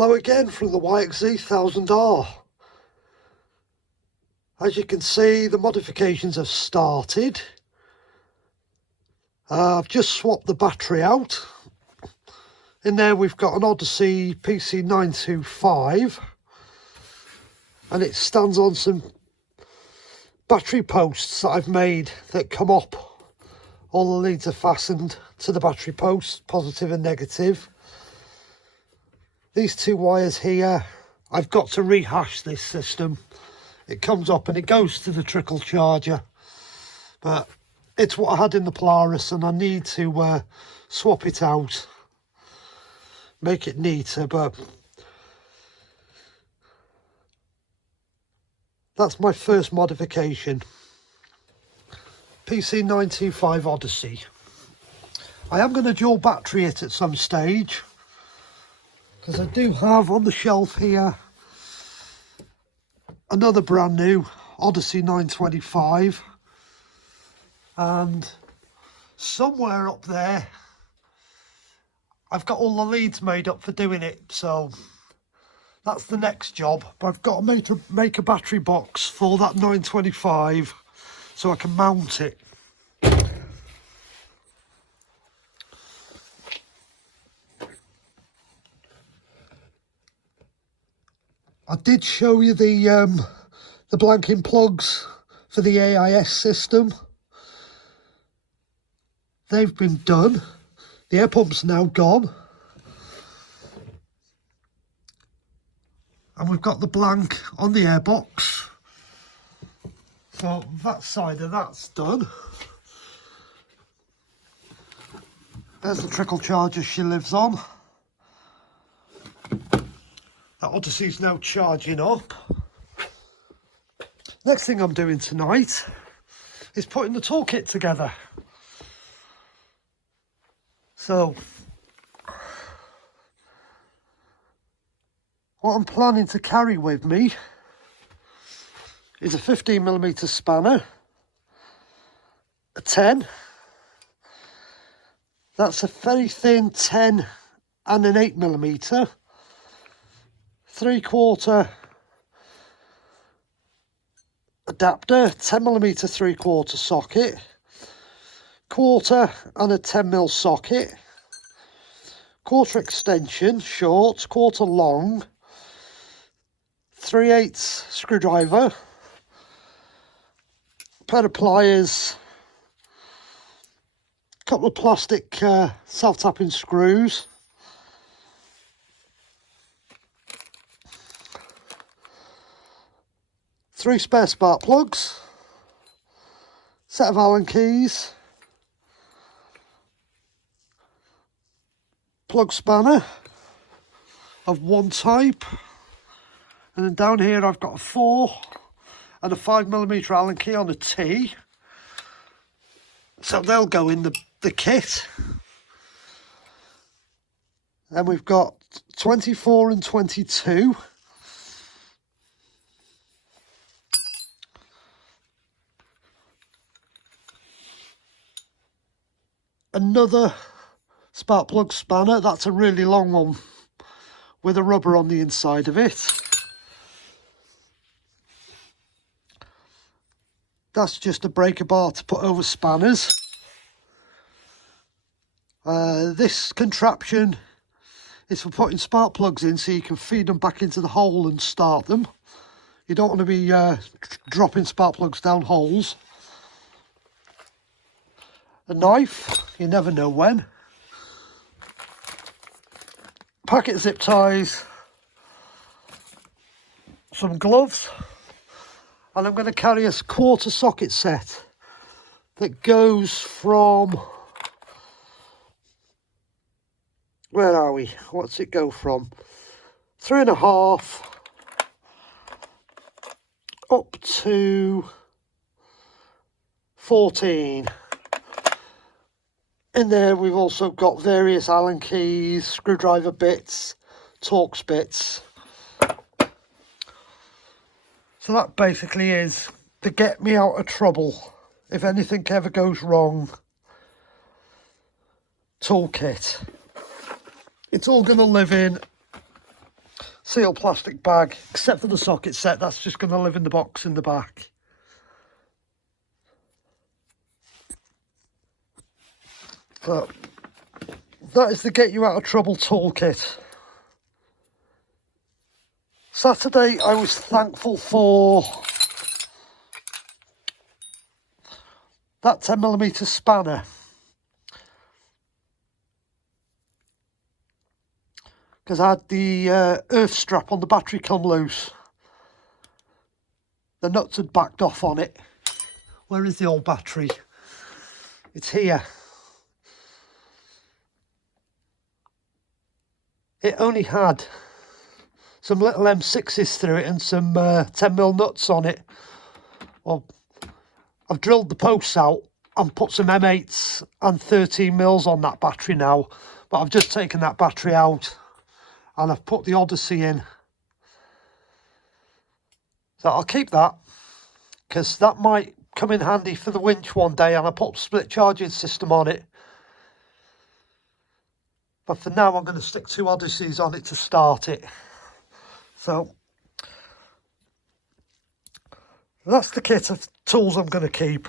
Hello again from the YXZ1000R. As you can see, the modifications have started. I've just swapped the battery out. In there we've got an Odyssey PC925 and it stands on some battery posts that I've made that come up. All the leads are fastened to the battery posts, positive and negative. These two wires here, I've got to rehash this system. It comes up and it goes to the trickle charger, but it's what I had in the Polaris and I need to swap it out, make it neater, but that's my first modification. PC925 Odyssey. I am going to dual battery it at some stage, because I do have on the shelf here another brand new Odyssey 925, and somewhere up there I've got all the leads made up for doing it, so that's the next job. But I've got to make a battery box for that 925 so I can mount it. I did show you the blanking plugs for the AIS system. They've been done. The air pump's now gone. And we've got the blank on the airbox. So that side of that's done. There's the trickle charger she lives on. That Odyssey's now charging up. Next thing I'm doing tonight is putting the toolkit together. So, what I'm planning to carry with me is a 15mm spanner, a 10. That's a very thin 10 and an 8mm. 3/4 adapter, 10mm 3/4 socket, quarter and a 10mm socket, quarter extension, short, quarter long, 3/8 screwdriver, pair of pliers, couple of plastic self-tapping screws, three spare spark plugs, set of Allen keys, plug spanner of one type, and then down here I've got a 4 and a 5mm Allen key on a T, so they'll go in the kit. Then we've got 24 and 22. Another spark plug spanner, that's a really long one with a rubber on the inside of it. That's just a breaker bar to put over spanners. This contraption is for putting spark plugs in so you can feed them back into the hole and start them. You don't want to be dropping spark plugs down holes. A knife, you never know when. Packet zip ties, some gloves, and I'm going to carry a quarter socket set that goes from, where are we? What's it go from? 3.5 up to 14. In there we've also got various Allen keys, screwdriver bits, Torx bits. So that basically is to get me out of trouble if anything ever goes wrong. Toolkit. It's all going to live in sealed plastic bag, except for the socket set. That's just going to live in the box in the back. So that is the get you out of trouble toolkit. Saturday I was thankful for that 10mm spanner. Because I had the earth strap on the battery come loose. The nuts had backed off on it. Where is the old battery? It's here. It only had some little M6s through it and some 10mm nuts on it. Well, I've drilled the posts out and put some M8s and 13mm on that battery now. But I've just taken that battery out and I've put the Odyssey in. So I'll keep that, because that might come in handy for the winch one day, and I put a split charging system on it. But for now I'm going to stick 2 Odysseys on it to start it. So that's the kit of tools I'm going to keep.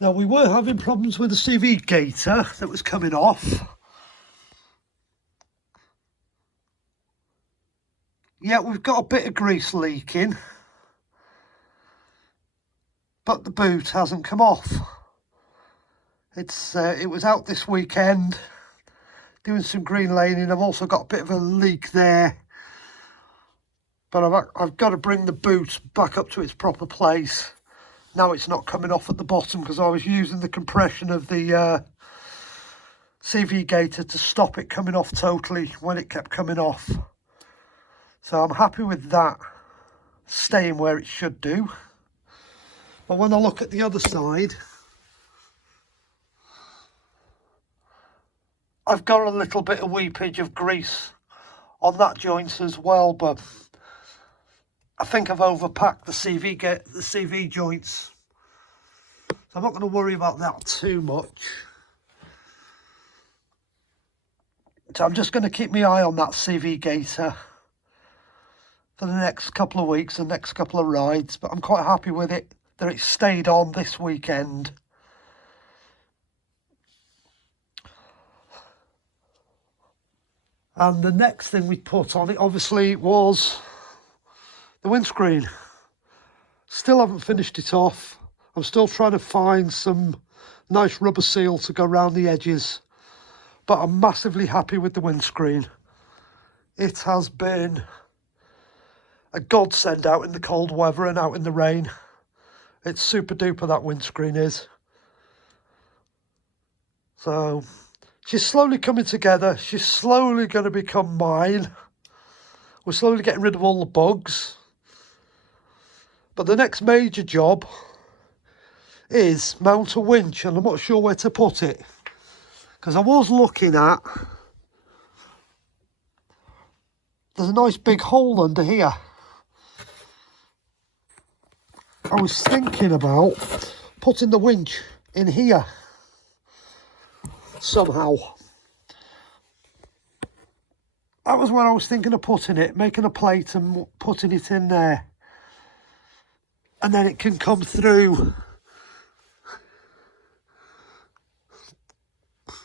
Now, we were having problems with the CV gator that was coming off. Yeah, we've got a bit of grease leaking, but the boot hasn't come off. It was out this weekend doing some green laning. I've also got a bit of a leak there, but I've got to bring the boot back up to its proper place. Now it's not coming off at the bottom because I was using the compression of the CV gator to stop it coming off totally when it kept coming off. So I'm happy with that staying where it should do. But when I look at the other side, I've got a little bit of weepage of grease on that joint as well, but I think I've overpacked the CV joints. So I'm not going to worry about that too much. So I'm just going to keep my eye on that CV gator for the next couple of weeks and next couple of rides, but I'm quite happy with it that it stayed on this weekend. And the next thing we put on it obviously was the windscreen. Still haven't finished it off. I'm still trying to find some nice rubber seal to go around the edges, but I'm massively happy with the windscreen. It has been a godsend out in the cold weather and out in the rain. It's super duper, that windscreen is. So she's slowly coming together. She's slowly going to become mine. We're slowly getting rid of all the bugs. But the next major job is mount a winch, and I'm not sure where to put it, because I was looking at, there's a nice big hole under here. I was thinking about putting the winch in here somehow. That was where I was thinking of putting it, making a plate and putting it in there. And then it can come through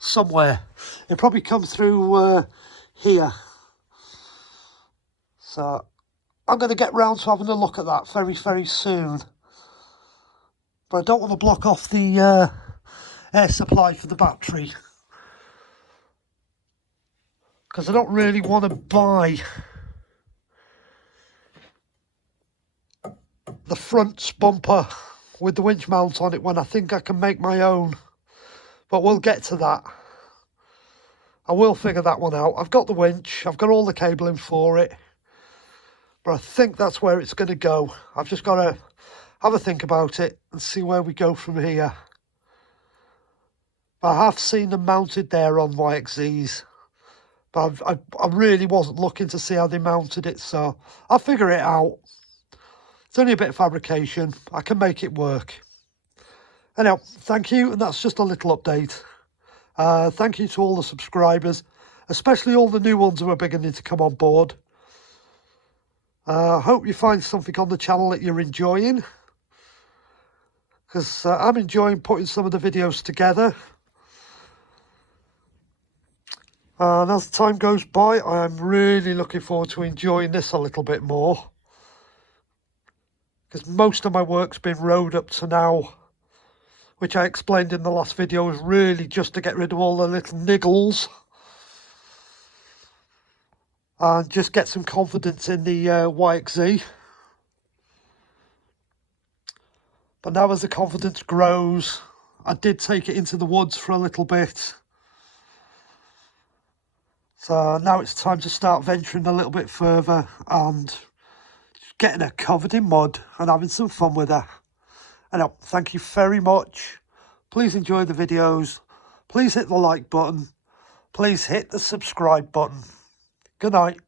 somewhere. It'll probably come through here. So I'm going to get round to having a look at that very, very soon. But I don't want to block off the air supply for the battery, because I don't really want to buy the front bumper with the winch mount on it when I think I can make my own. But we'll get to that. I will figure that one out. I've got the winch, I've got all the cabling for it, but I think that's where it's going to go. I've just got to have a think about it and see where we go from here. I have seen them mounted there on YXZs, but I really wasn't looking to see how they mounted it, so I'll figure it out. It's only a bit of fabrication. I can make it work. Anyhow, thank you, and that's just a little update. Thank you to all the subscribers, especially all the new ones who are beginning to come on board. I hope you find something on the channel that you're enjoying, because I'm enjoying putting some of the videos together. And as time goes by, I'm really looking forward to enjoying this a little bit more, because most of my work's been rode up to now, which I explained in the last video is really just to get rid of all the little niggles and just get some confidence in the YXZ. But now as the confidence grows, I did take it into the woods for a little bit. So now it's time to start venturing a little bit further and getting her covered in mud and having some fun with her. And thank you very much. Please enjoy the videos. Please hit the like button. Please hit the subscribe button. Good night.